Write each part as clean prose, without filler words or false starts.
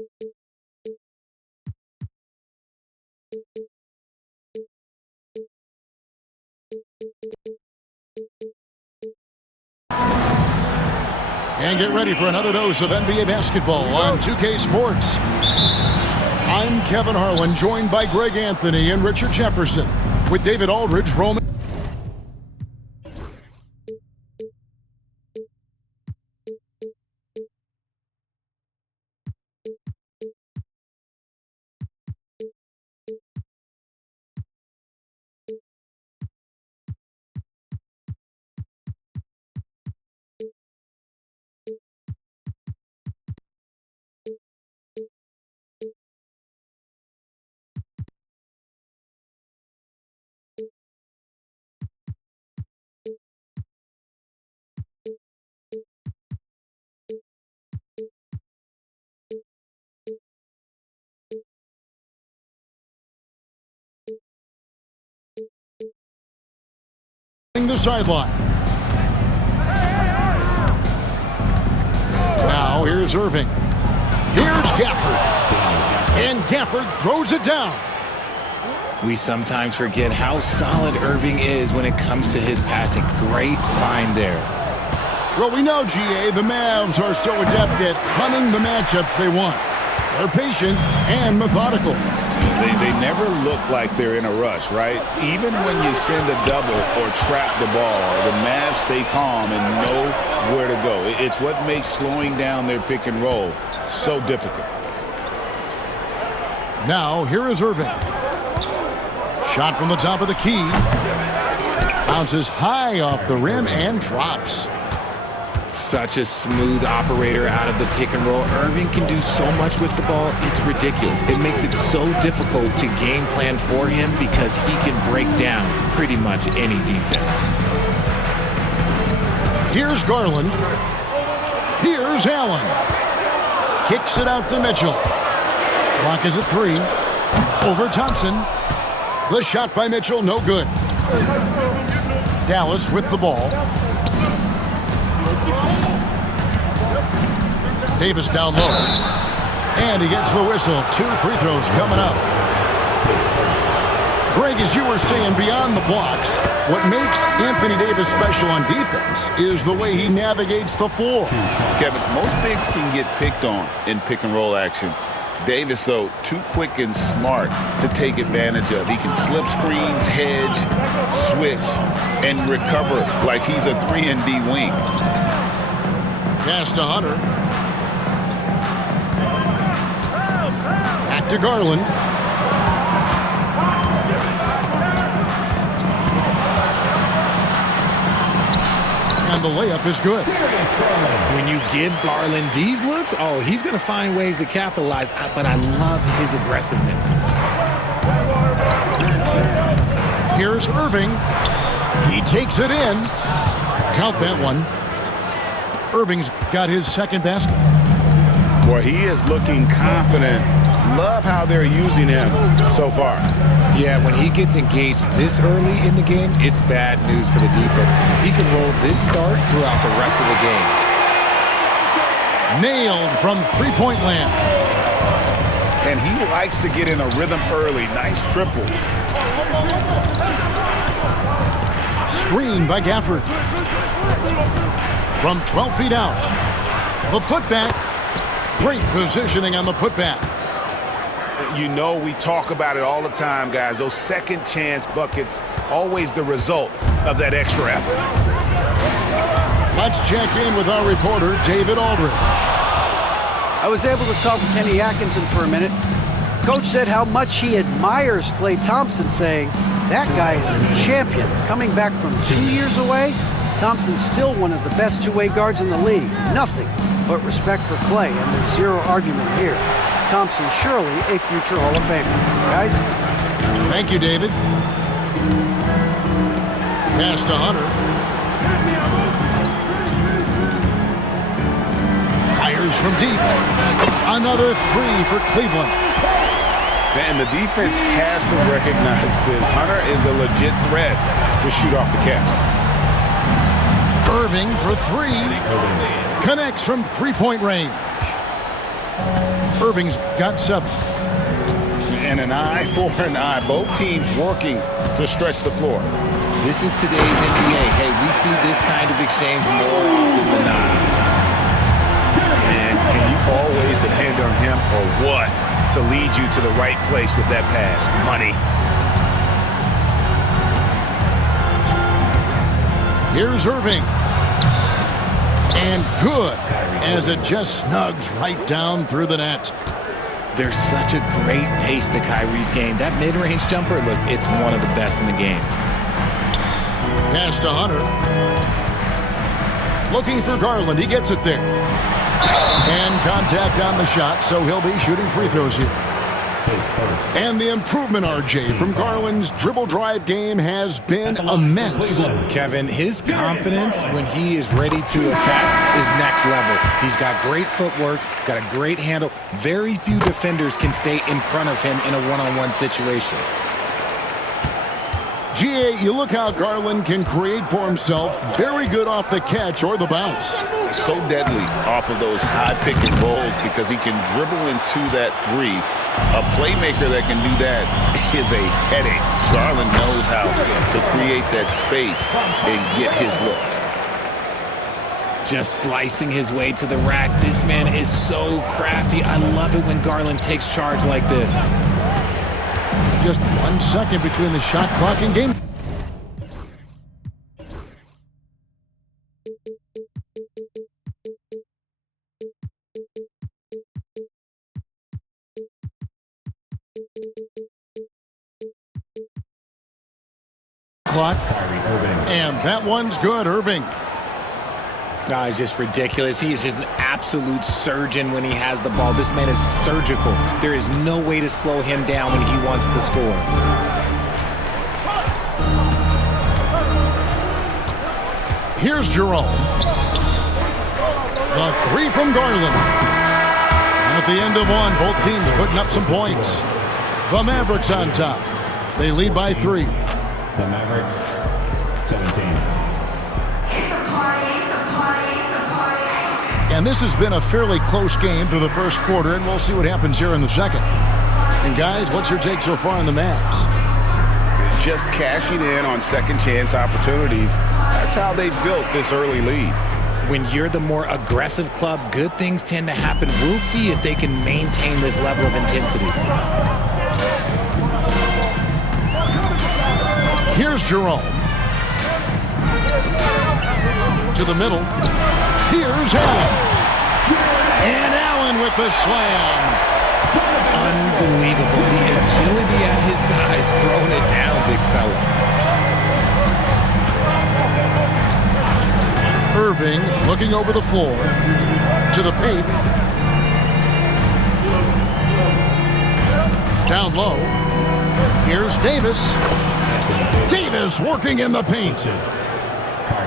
And get ready for another dose of NBA basketball on 2K Sports. I'm Kevin Harlan, joined by Greg Anthony and Richard Jefferson, with David Aldridge roaming. The sideline. Now here's Irving. Here's Gafford. And Gafford throws it down. We sometimes forget how solid Irving is when it comes to his passing. Great find there. Well, we know, GA, the Mavs are so adept at hunting the matchups they want. They're patient and methodical. They never look like they're in a rush, right? Even when you send a double or trap the ball, the Mavs stay calm and know where to go. It's what makes slowing down their pick and roll so difficult. Now, here is Irving. Shot from the top of the key. Bounces high off the rim and drops. Such a smooth operator out of the pick and roll. Irving can do so much with the ball, it's ridiculous. It makes it so difficult to game plan for him because he can break down pretty much any defense. Here's Garland. Here's Allen. Kicks it out to Mitchell. Clock is at 3. Over Thompson. The shot by Mitchell, no good. Dallas with the ball. Davis down low. And he gets the whistle. 2 free throws coming up. Greg, as you were saying, beyond the blocks, what makes Anthony Davis special on defense is the way he navigates the floor. Kevin, most bigs can get picked on in pick and roll action. Davis, though, too quick and smart to take advantage of. He can slip screens, hedge, switch, and recover like he's a 3-and-D wing. Pass to Hunter. Back to Garland. And the layup is good. When you give Garland these looks, oh, he's going to find ways to capitalize, but I love his aggressiveness. Here's Irving. He takes it in. Count that one. Irving's got his second basket. Boy, he is looking confident. Love how they're using him so far. Yeah, when he gets engaged this early in the game, it's bad news for the defense. He can roll this start throughout the rest of the game. Nailed from three-point land. And he likes to get in a rhythm early. Nice triple. Screen by Gafford. From 12 feet out. The putback. Great positioning on the putback. You know, we talk about it all the time, guys. Those second chance buckets, always the result of that extra effort. Let's check in with our reporter, David Aldridge. I was able to talk with Kenny Atkinson for a minute. Coach said how much he admires Klay Thompson, saying, that guy is a champion. Coming back from 2 years away, Thompson's still one of the best two-way guards in the league. Nothing but respect for Klay, and there's zero argument here. Thompson surely a future Hall of Famer. Guys? Thank you, David. Pass to Hunter. Fires from deep. Another 3 for Cleveland. And the defense has to recognize this. Hunter is a legit threat to shoot off the catch. Irving for 3. Connects from three-point range. Irving's got 7. And an eye for an eye. Both teams working to stretch the floor. This is today's NBA. Hey, we see this kind of exchange more often than not. Man, can you always depend on him or what to lead you to the right place with that pass? Money. Here's Irving. And good, as it just snugs right down through the net. There's such a great pace to Kyrie's game. That mid-range jumper, look, it's one of the best in the game. Pass to Hunter. Looking for Garland. He gets it there. And contact on the shot, so he'll be shooting free throws here. And the improvement, RJ, from Garland's dribble drive game has been immense. Kevin, his confidence when he is ready to attack is next level. He's got great footwork, got a great handle. Very few defenders can stay in front of him in a one-on-one situation. GA, you look how Garland can create for himself. Very good off the catch or the bounce. So deadly off of those high pick and rolls because he can dribble into that three. A playmaker that can do that is a headache. Garland knows how to create that space and get his looks. Just slicing his way to the rack. This man is so crafty. I love it when Garland takes charge like this. Just 1 second between the shot clock and game. Clock. And that one's good, Irving. No, it's just ridiculous. He is just an absolute surgeon when he has the ball. This man is surgical. There is no way to slow him down when he wants to score. Here's Jerome. The three from Garland. And at the end of one, both teams putting up some points. The Mavericks on top. They lead by 3. The Mavericks, 17. And this has been a fairly close game through the first quarter, and we'll see what happens here in the second. And guys, what's your take so far on the Mavs? Just cashing in on second chance opportunities. That's how they built this early lead. When you're the more aggressive club, good things tend to happen. We'll see if they can maintain this level of intensity. Here's Jerome. To the middle. Here's Allen. And Allen with the slam. Unbelievable. The agility at his size, throwing it down, big fella. Irving looking over the floor. To the paint. Down low. Here's Davis. Davis working in the paint.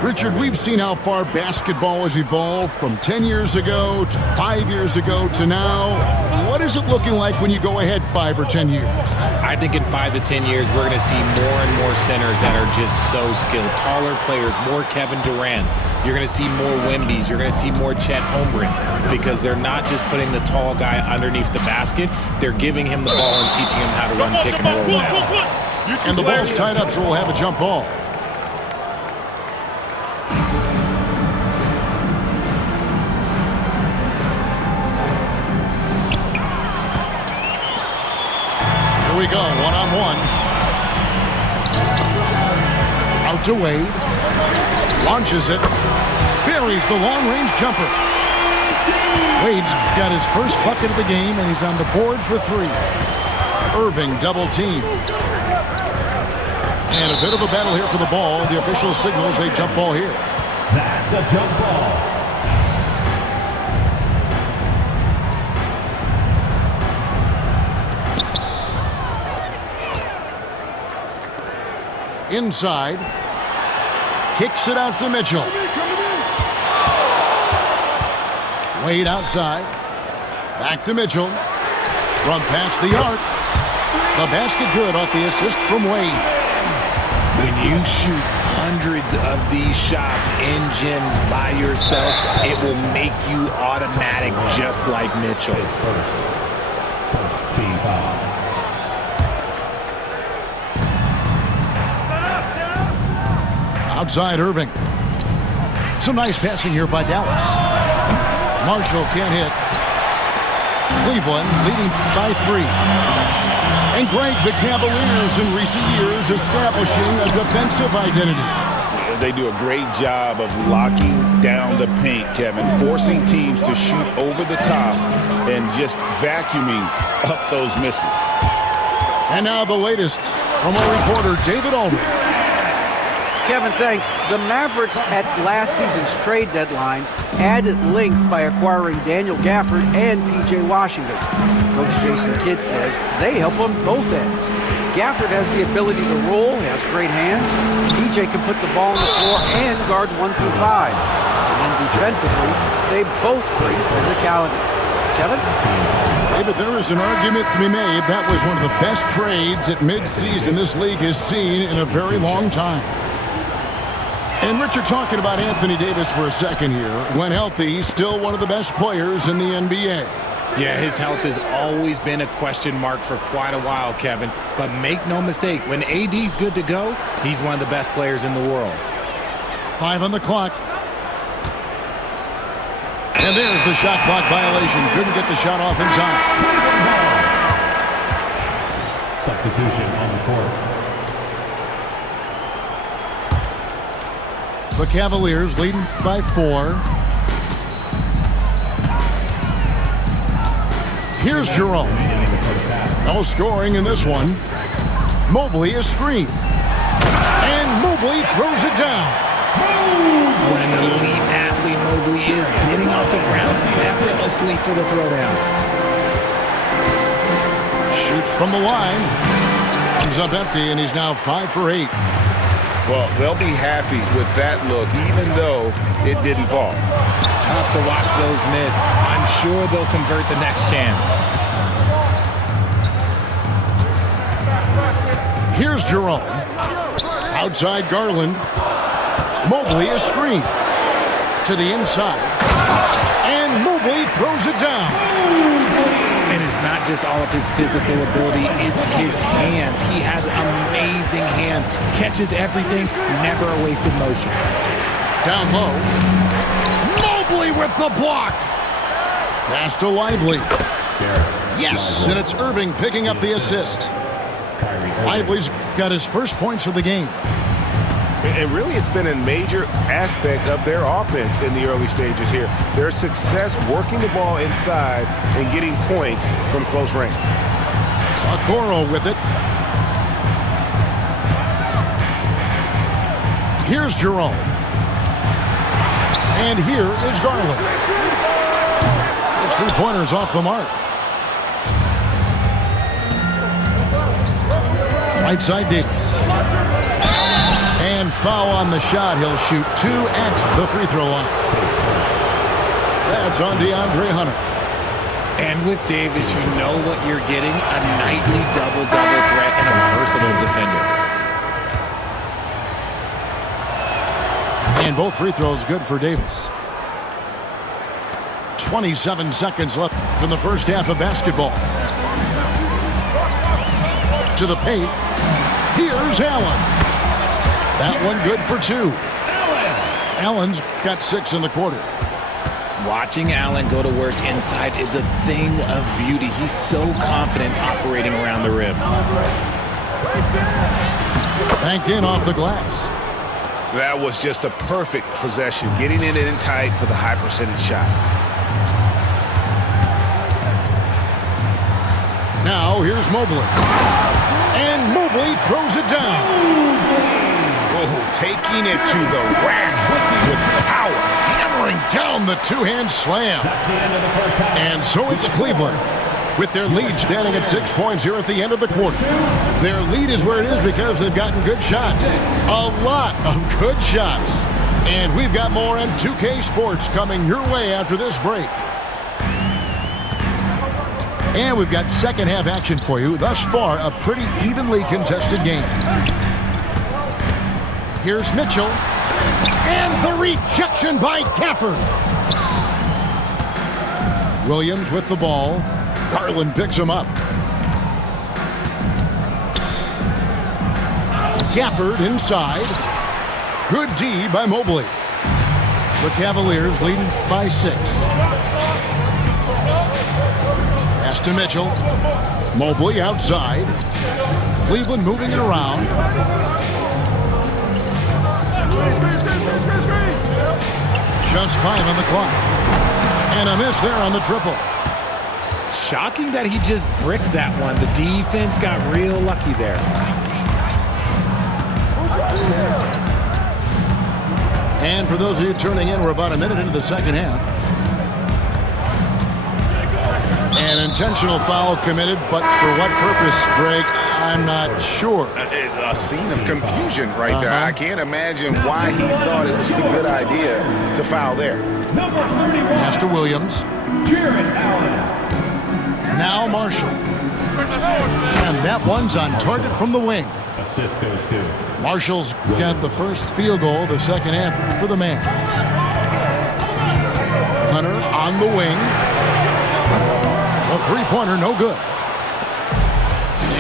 Richard, we've seen how far basketball has evolved from 10 years ago to 5 years ago to now. What is it looking like when you go ahead 5 or 10 years? I think in 5 to 10 years, we're going to see more and more centers that are just so skilled. Taller players, more Kevin Durant's. You're going to see more Wembys. You're going to see more Chet Holmgrens because they're not just putting the tall guy underneath the basket. They're giving him the ball and teaching him how to run pick and roll now. And the ball's tied up, so we'll have a jump ball. Here we go, one-on-one. Out to Wade. Launches it. Buries the long-range jumper. Wade's got his first bucket of the game, and he's on the board for 3. Irving double-teamed. And a bit of a battle here for the ball. The official signals a jump ball here. That's a jump ball. Inside. Kicks it out to Mitchell. Wade outside. Back to Mitchell. From past the arc. The basket good off the assist from Wade. When you shoot hundreds of these shots in gyms by yourself, it will make you automatic just like Mitchell. First team foul. Outside Irving. Some nice passing here by Dallas. Marshall can't hit. Cleveland leading by 3. And Greg, the Cavaliers in recent years establishing a defensive identity. They do a great job of locking down the paint, Kevin, forcing teams to shoot over the top and just vacuuming up those misses. And now the latest from our reporter, David Aldridge. Kevin, thanks. The Mavericks at last season's trade deadline added length by acquiring Daniel Gafford and P.J. Washington. Coach Jason Kidd says they help on both ends. Gafford has the ability to roll, has great hands. P.J. can put the ball on the floor and guard 1 through 5. And then defensively, they both bring physicality. Kevin? David, there is an argument to be made that was one of the best trades at midseason this league has seen in a very long time. And Richard, talking about Anthony Davis for a second here. When healthy, he's still one of the best players in the NBA. Yeah, his health has always been a question mark for quite a while, Kevin. But make no mistake, when AD's good to go, he's one of the best players in the world. 5 on the clock. And there's the shot clock violation. Couldn't get the shot off in time. Substitution on the court. The Cavaliers leading by 4. Here's Jerome. No scoring in this one. Mobley is screened. And Mobley throws it down. What an elite athlete Mobley is, getting off the ground effortlessly for the throwdown. Shoots from the line. Comes up empty, and he's now 5 for 8. Well, they'll be happy with that look, even though it didn't fall. Tough to watch those miss. I'm sure they'll convert the next chance. Here's Jerome. Outside Garland. Mobley is screened. To the inside. And Mobley throws it down. And it's not just all of his physical ability, it's his hands. He has amazing hands. Catches everything, never a wasted motion. Down low. Mobley with the block. Pass to Lively. Yes, and it's Irving picking up the assist. Lively's got his first points of the game. And really, it's been a major aspect of their offense in the early stages here. Their success working the ball inside and getting points from close range. Okoro with it. Here's Jerome. And here is Garland. His 3-pointers off the mark. Right side Davis. And foul on the shot. He'll shoot 2 at the free throw line. That's on DeAndre Hunter. And with Davis, you know what you're getting, a nightly double-double threat and a versatile defender. And both free throws good for Davis. 27 seconds left from the first half of basketball. To the paint. Here's Allen. That one good for 2. Allen's got 6 in the quarter. Watching Allen go to work inside is a thing of beauty. He's so confident operating around the rim. Banked in off the glass. That was just a perfect possession, getting it in tight for the high percentage shot. Now here's Mobley. And Mobley throws it down. Oh, taking it to the rack with power. Hammering down the two-hand slam. And so it's Cleveland with their lead standing at 6 points here at the end of the quarter. Their lead is where it is because they've gotten good shots. A lot of good shots. And we've got more on 2K Sports coming your way after this break. And we've got second half action for you. Thus far, a pretty evenly contested game. Here's Mitchell. And the rejection by Gafford. Williams with the ball. Garland picks him up. Gafford inside. Good D by Mobley. The Cavaliers lead by 6. Pass to Mitchell. Mobley outside. Cleveland moving it around. Just 5 on the clock. And a miss there on the triple. Shocking that he just bricked that one. The defense got real lucky there. And for those of you tuning in, we're about a minute into the second half. An intentional foul committed, but for what purpose, Greg, I'm not sure. A scene of confusion right there. I can't imagine why he thought it was a good idea to foul there. Pass to Williams. Now Marshall. And that one's on target from the wing. Assist goes to Marshall's got the first field goal of the second half for the Mavs. Hunter on the wing. A three-pointer, no good.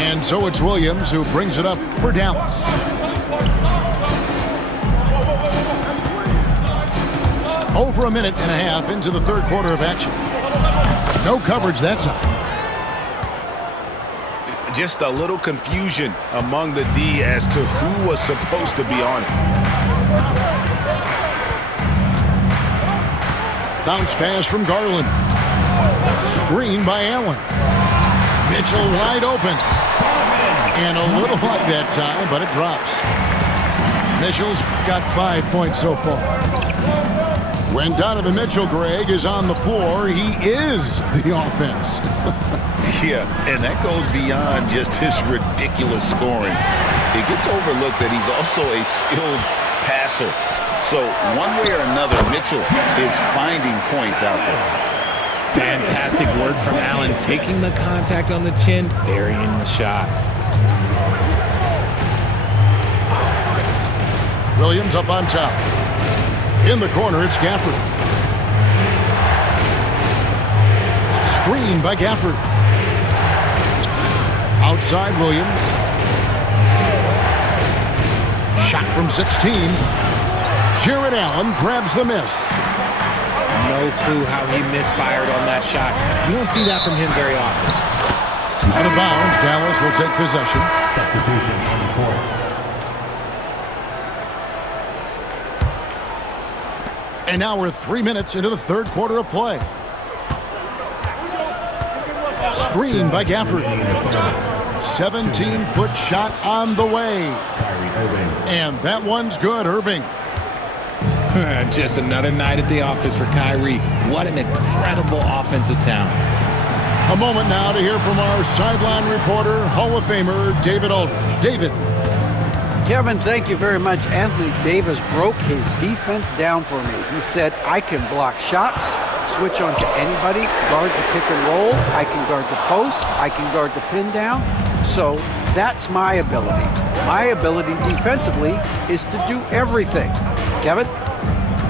And so it's Williams who brings it up for Dallas. Over a minute and a half into the third quarter of action. No coverage that time. Just a little confusion among the D as to who was supposed to be on it. Bounce pass from Garland. Screen by Allen. Mitchell wide open. And a little luck that time, but it drops. Mitchell's got 5 points so far. When Donovan Mitchell, Greg, is on the floor, he is the offense. Yeah, and that goes beyond just his ridiculous scoring. It gets overlooked that he's also a skilled passer. So one way or another, Mitchell is finding points out there. Fantastic work from Allen, taking the contact on the chin, burying the shot. Williams up on top. In the corner, it's Gafford. Screen by Gafford. Outside Williams. Shot from 16. Jared Allen grabs the miss. No clue how he misfired on that shot. You don't see that from him very often. Out of bounds, Dallas will take possession. substitution on the court. And now we're 3 minutes into the third quarter of play. Screen by Gafford. 17-foot shot on the way. And that one's good, Irving. Just another night at the office for Kyrie. What an incredible offensive talent. A moment now to hear from our sideline reporter, Hall of Famer David Aldridge. David. Kevin, thank you very much. Anthony Davis broke his defense down for me. He said, I can block shots, switch on to anybody, guard the pick and roll, I can guard the post, I can guard the pin down. So that's my ability. My ability defensively is to do everything. Kevin?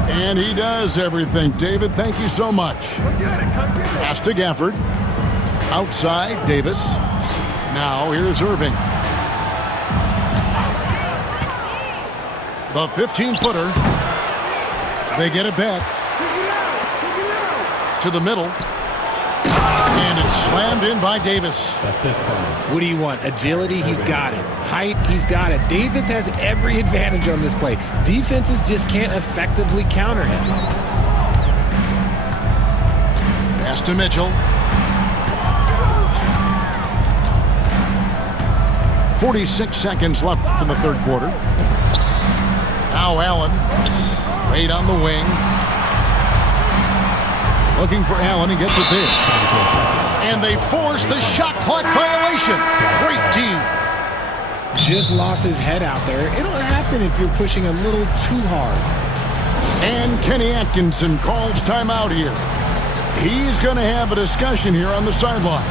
And he does everything. David, thank you so much. Pass to Gafford. Outside, Davis. Now here's Irving. The 15-footer. They get it back. To the middle. And it's slammed in by Davis. What do you want? Agility? He's got it. Height? He's got it. Davis has every advantage on this play. Defenses just can't effectively counter him. Pass to Mitchell. 46 seconds left in the third quarter. Now Allen, right on the wing. Looking for Allen, he gets it there. And they force the shot clock violation. Great team. Just lost his head out there. It'll happen if you're pushing a little too hard. And Kenny Atkinson calls timeout here. He's going to have a discussion here on the sideline.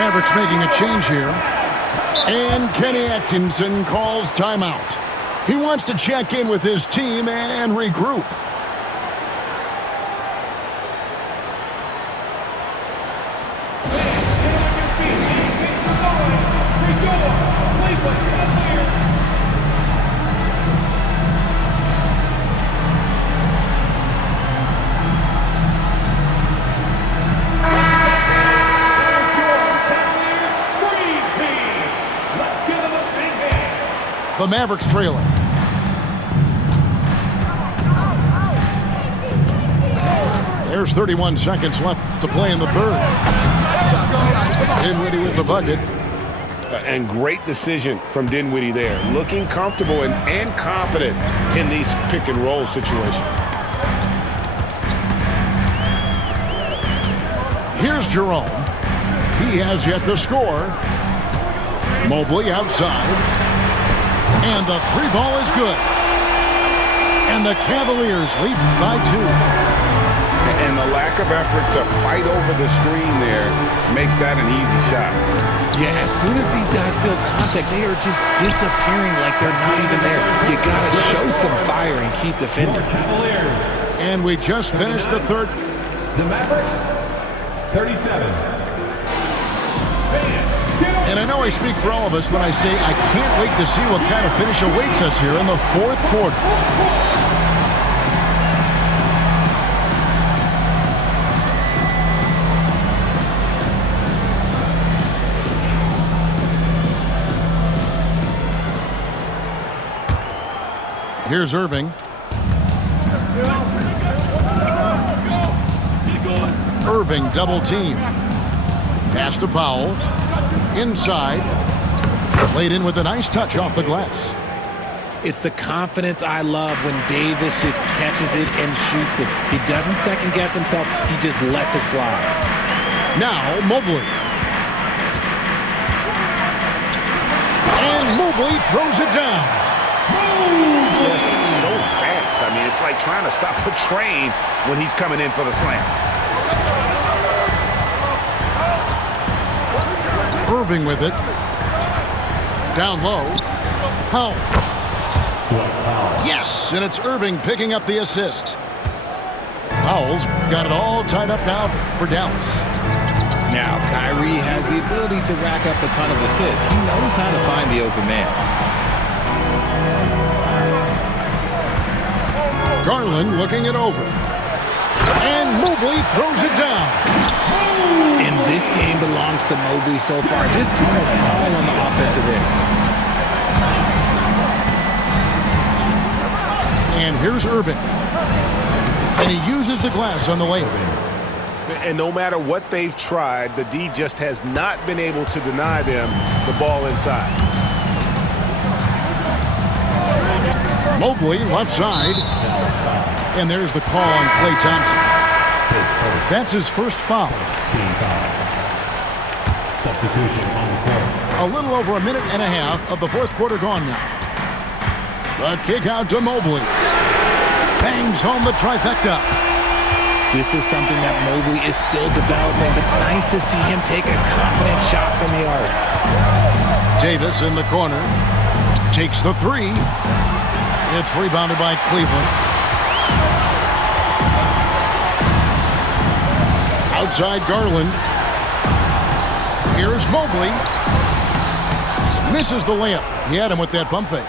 Mavericks making a change here. And Kenny Atkinson calls timeout. He wants to check in with his team and regroup. The Mavericks trailing. There's 31 seconds left to play in the third. Dinwiddie with the bucket. And great decision from Dinwiddie there. Looking comfortable and confident in these pick and roll situations. Here's Jerome. He has yet to score. Mobley outside. And the three ball is good. And the Cavaliers lead by 2. And the lack of effort to fight over the screen there makes that an easy shot. Yeah, as soon as these guys build contact, they are just disappearing like they're not even there. You got to show some fire and keep defending. And we just finished the third. The Mavericks, 37. And I know I speak for all of us when I say I can't wait to see what kind of finish awaits us here in the fourth quarter. Here's Irving. Irving double team. Pass to Powell. Inside. Laid in with a nice touch off the glass. It's the confidence I love when Davis just catches it and shoots it. He doesn't second guess himself. He just lets it fly. Now Mobley. And Mobley throws it down. Just so fast. I mean, it's like trying to stop a train when he's coming in for the slam. Irving with it. Down low. Powell. Yes, and it's Irving picking up the assist. Powell's got it all tied up now for Dallas. Now, Kyrie has the ability to rack up a ton of assists. He knows how to find the open man. Garland looking it over. And Mobley throws it down. And this game belongs to Mobley so far. Just doing it all on the offensive end. And here's Irving. And he uses the glass on the layup. And no matter what they've tried, the D just has not been able to deny them the ball inside. Mobley left side. And there's the call on Klay Thompson. That's his first foul. Substitution on the court. A little over a minute and a half of the fourth quarter gone now. The kick out to Mobley. Bangs home the trifecta. This is something that Mobley is still developing, but nice to see him take a confident shot from the arc. Davis in the corner. Takes the three. It's rebounded by Cleveland. Outside Garland. Here's Mobley. Misses the layup. He had him with that pump fake.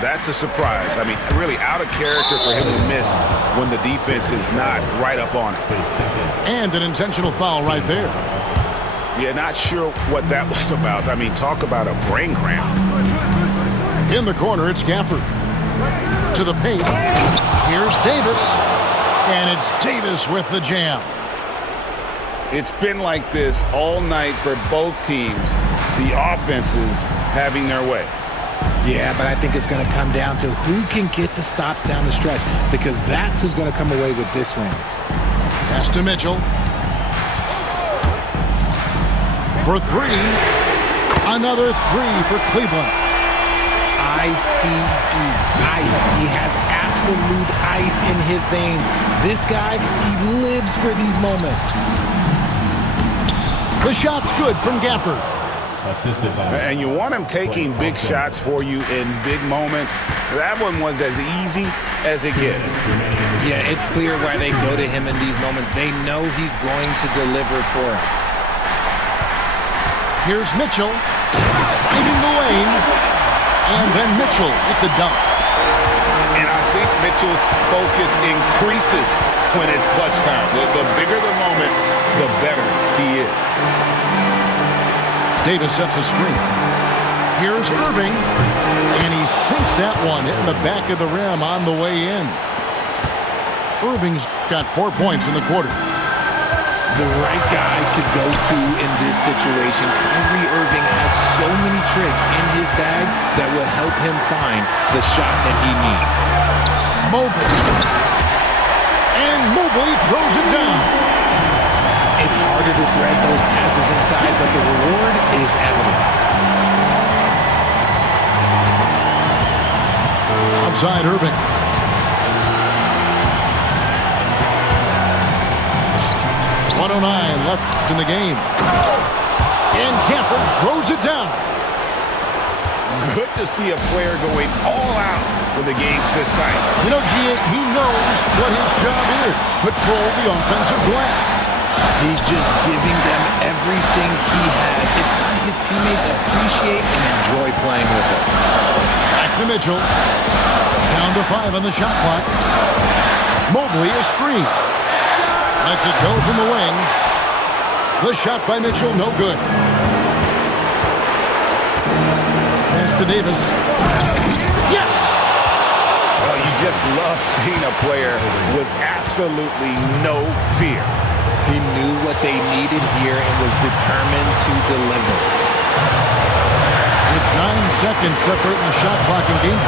That's a surprise. I mean, really out of character for him to miss when the defense is not right up on it. And an intentional foul right there. Yeah, not sure what that was about. I mean, talk about a brain cramp. In the corner, it's Gafford. To the paint. Here's Davis. And it's Davis with the jam. It's been like this all night for both teams. The offenses having their way. Yeah, but I think it's going to come down to who can get the stops down the stretch, because that's who's going to come away with this win. Pass to Mitchell. For three. Another three for Cleveland. ICE. Ice. He has absolute ice in his veins. This guy, he lives for these moments. The shot's good from Gafford. Assisted by... And you want him taking big shots for you in big moments. That one was as easy as it gets. Yeah, it's clear why they go to him in these moments. They know he's going to deliver for him. Here's Mitchell, finding the lane, and then Mitchell with the dunk. And I think Mitchell's focus increases when it's clutch time. The bigger the moment, the better he is. Davis sets a screen. Here's Irving, and he sinks that one, hitting the back of the rim on the way in. Irving's got 4 points in the quarter. The right guy to go to in this situation. Kyrie Irving has so many tricks in his bag that will help him find the shot that he needs. Mobley. And Mobley throws it down. It's harder to thread those passes inside, but the reward is evident. Outside Irving. .109 left in the game. And Gafford throws it down. Good to see a player going all out when the game's this tight. You know, he knows what his job is. Patrol the offensive glass. He's just giving them everything he has. It's why his teammates appreciate and enjoy playing with him. Back to Mitchell. Down to 5 on the shot clock. Mobley is screened. Lets it go from the wing. The shot by Mitchell, no good. Pass to Davis. Yes! Well, you just love seeing a player with absolutely no fear. He knew what they needed here and was determined to deliver. It's 9 seconds separating the shot clock and game.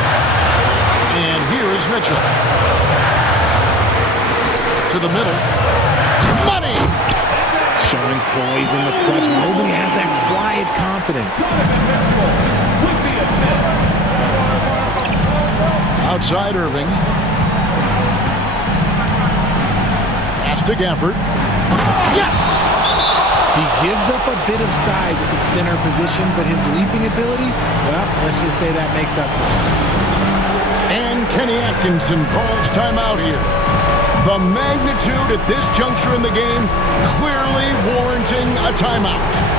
And here is Mitchell. To the middle. Money! Showing poise in the clutch. Mobley has that quiet confidence. Outside Irving. Pass to Gafford. Yes! He gives up a bit of size at the center position, but his leaping ability, well, let's just say that makes up for it. And Kenny Atkinson calls timeout here. The magnitude at this juncture in the game clearly warranting a timeout.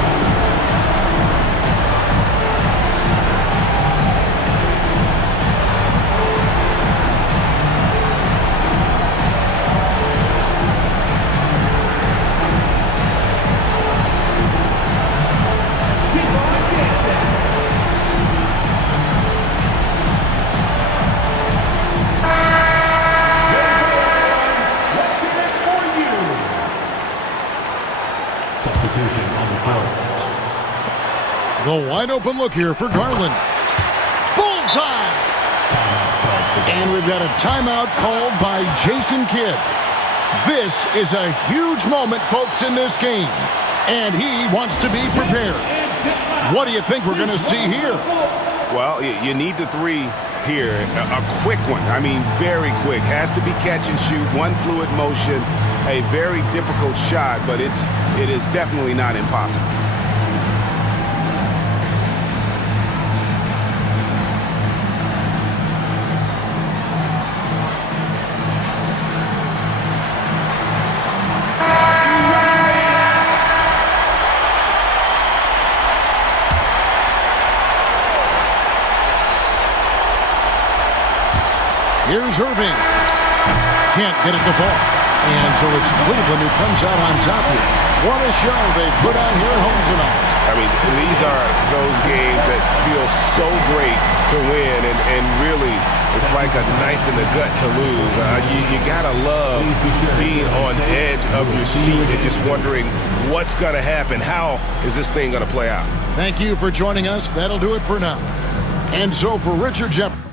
The wide open look here for Garland. Bullseye! And we've got a timeout called by Jason Kidd. This is a huge moment, folks, in this game. And he wants to be prepared. What do you think we're going to see here? Well, you need the three here. A quick one. I mean, very quick. Has to be catch and shoot. One fluid motion. A very difficult shot, but it is definitely not impossible. Here's Irving. Can't get it to fall. And so it's Cleveland who comes out on top here. What a show they put on here at home tonight. I mean, these are those games that feel so great to win, and really, it's like a knife in the gut to lose. You gotta love being on edge of your seat and just wondering what's gonna happen. How is this thing gonna play out? Thank you for joining us. That'll do it for now. And so for Richard Jefferson.